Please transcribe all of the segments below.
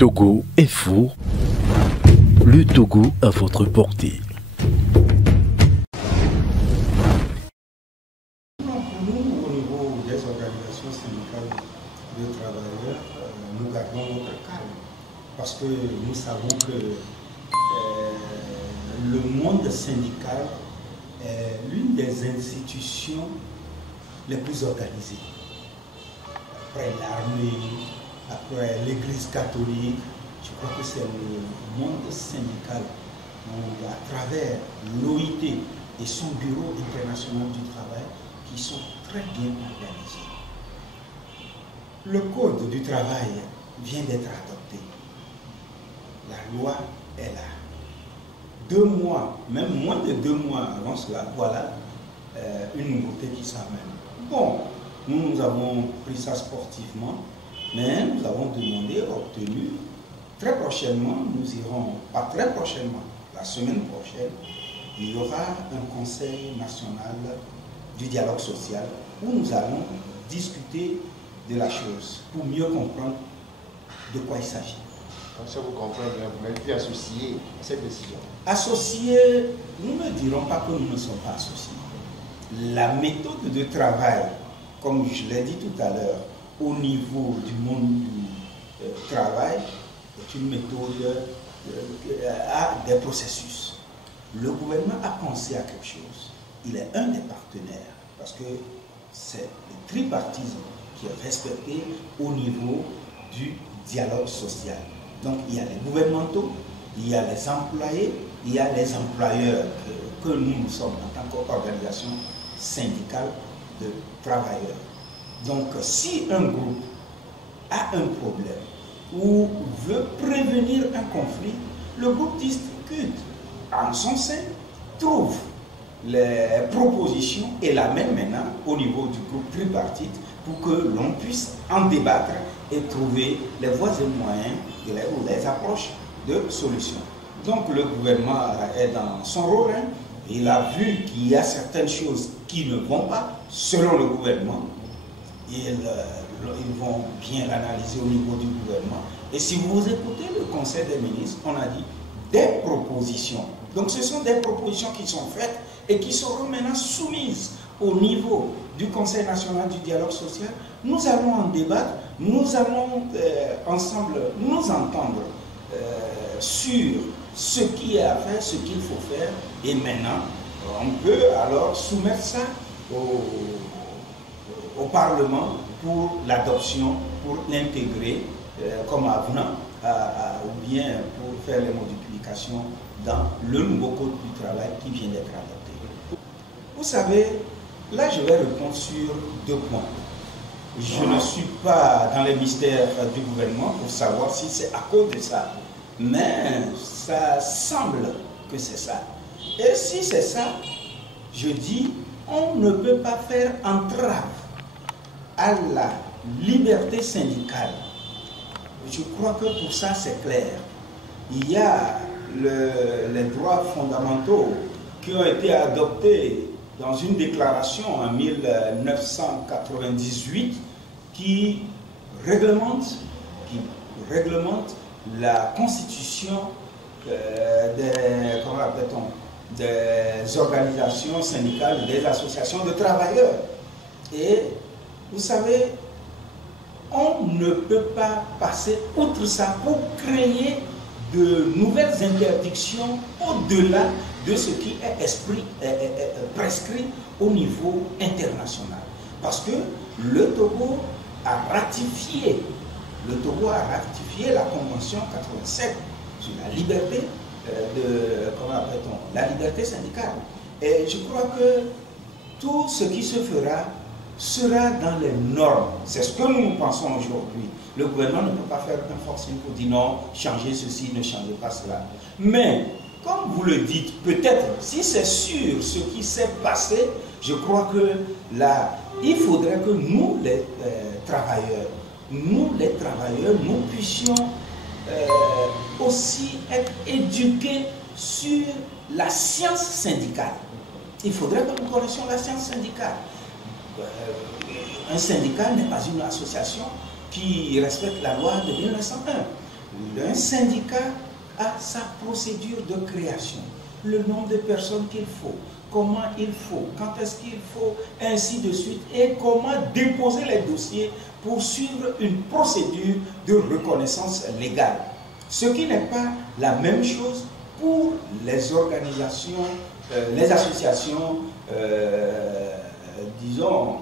Togo Info, le Togo à votre portée. Pour nous, au niveau des organisations syndicales de travailleurs, nous gardons notre calme parce que nous savons que le monde syndical est l'une des institutions les plus organisées. Après l'armée, après l'Église catholique, je crois que c'est le monde syndical où, à travers l'OIT et son bureau international du travail, qui sont très bien organisés. Le code du travail vient d'être adopté. La loi est là. 2 mois, même moins de 2 mois avant cela, voilà une nouveauté qui s'amène. Bon, nous avons pris ça sportivement, mais nous avons demandé, obtenu. Très prochainement, nous irons, pas très prochainement, la semaine prochaine, il y aura un conseil national du dialogue social où nous allons discuter de la chose pour mieux comprendre de quoi il s'agit. Comme ça, vous comprenez, vous n'êtes plus associé à cette décision. Associés, nous ne dirons pas que nous ne sommes pas associés. La méthode de travail, comme je l'ai dit tout à l'heure, au niveau du monde du travail, est une méthode à des processus. Le gouvernement a pensé à quelque chose. Il est un des partenaires parce que c'est le tripartisme qui est respecté au niveau du dialogue social. Donc il y a les gouvernementaux, il y a les employés, il y a les employeurs que nous sommes en tant qu'organisation syndicale de travailleurs. Donc si un groupe a un problème ou veut prévenir un conflit, le groupe discute en son sein, trouve les propositions et l'amène maintenant au niveau du groupe tripartite pour que l'on puisse en débattre et trouver les voies et moyens ou les approches de solutions. Donc le gouvernement est dans son rôle. Il a vu qu'il y a certaines choses qui ne vont pas selon le gouvernement. Ils vont bien l'analyser au niveau du gouvernement. Et si vous écoutez le Conseil des ministres, on a dit des propositions. Donc ce sont des propositions qui sont faites et qui seront maintenant soumises au niveau du Conseil national du dialogue social. Nous allons en débattre, nous allons ensemble nous entendre sur ce qui est à faire, ce qu'il faut faire. Et maintenant, on peut alors soumettre ça au Parlement pour l'adoption, pour l'intégrer comme avenant ou bien pour faire les modifications dans le nouveau code du travail qui vient d'être adopté. Vous savez, là je vais répondre sur 2 points. Je ne suis pas dans les mystères du gouvernement pour savoir si c'est à cause de ça, mais ça semble que c'est ça. Et si c'est ça, je dis, on ne peut pas faire entrave à la liberté syndicale. Je crois que pour ça c'est clair. Il y a les droits fondamentaux qui ont été adoptés dans une déclaration en 1998 qui réglemente la constitution des organisations syndicales, des associations de travailleurs. Et vous savez, on ne peut pas passer outre ça pour créer de nouvelles interdictions au-delà de ce qui est prescrit au niveau international. Parce que le Togo a ratifié la Convention 87 sur la liberté la liberté syndicale. Et je crois que tout ce qui se fera sera dans les normes. C'est ce que nous pensons aujourd'hui. Le gouvernement ne peut pas faire un forcing pour dire non, changez ceci, ne changez pas cela. Mais, comme vous le dites, peut-être, si c'est sur ce qui s'est passé, je crois que là, il faudrait que nous, les travailleurs, nous puissions aussi être éduqués sur la science syndicale. Il faudrait que nous connaissions la science syndicale. Un syndicat n'est pas une association qui respecte la loi de 1901. Un syndicat a sa procédure de création, le nombre de personnes qu'il faut, comment il faut, quand est-ce qu'il faut, ainsi de suite, et comment déposer les dossiers pour suivre une procédure de reconnaissance légale. Ce qui n'est pas la même chose pour les organisations, les associations, disons,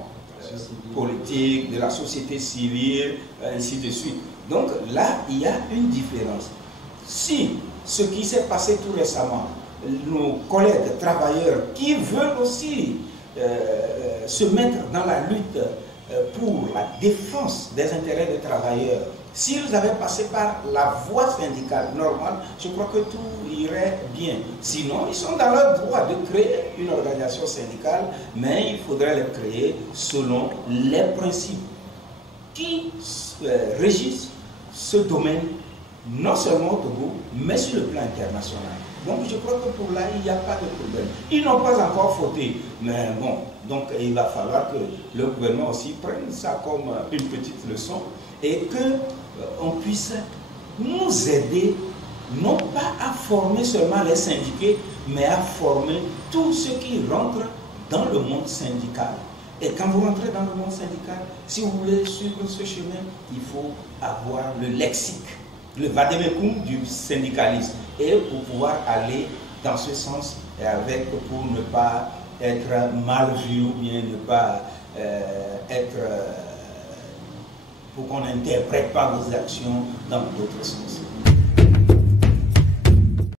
politiques, de la société civile, ainsi de suite. Donc là, il y a une différence. Si ce qui s'est passé tout récemment, nos collègues travailleurs qui veulent aussi se mettre dans la lutte pour la défense des intérêts des travailleurs, s'ils avaient passé par la voie syndicale normale, je crois que tout irait bien. Sinon, ils sont dans leur droit de créer une organisation syndicale, mais il faudrait les créer selon les principes qui régissent ce domaine, non seulement au Togo, mais sur le plan international. Donc je crois que pour là, il n'y a pas de problème. Ils n'ont pas encore fauté, mais bon, donc il va falloir que le gouvernement aussi prenne ça comme une petite leçon et qu'on puisse nous aider, non pas à former seulement les syndiqués, mais à former tous ceux qui rentrent dans le monde syndical. Et quand vous rentrez dans le monde syndical, si vous voulez suivre ce chemin, il faut avoir le lexique, le vademecum du syndicalisme, et pour pouvoir aller dans ce sens, et avec, pour ne pas être mal vu ou bien ne pas être, pour qu'on n'interprète pas vos actions dans d'autres sens.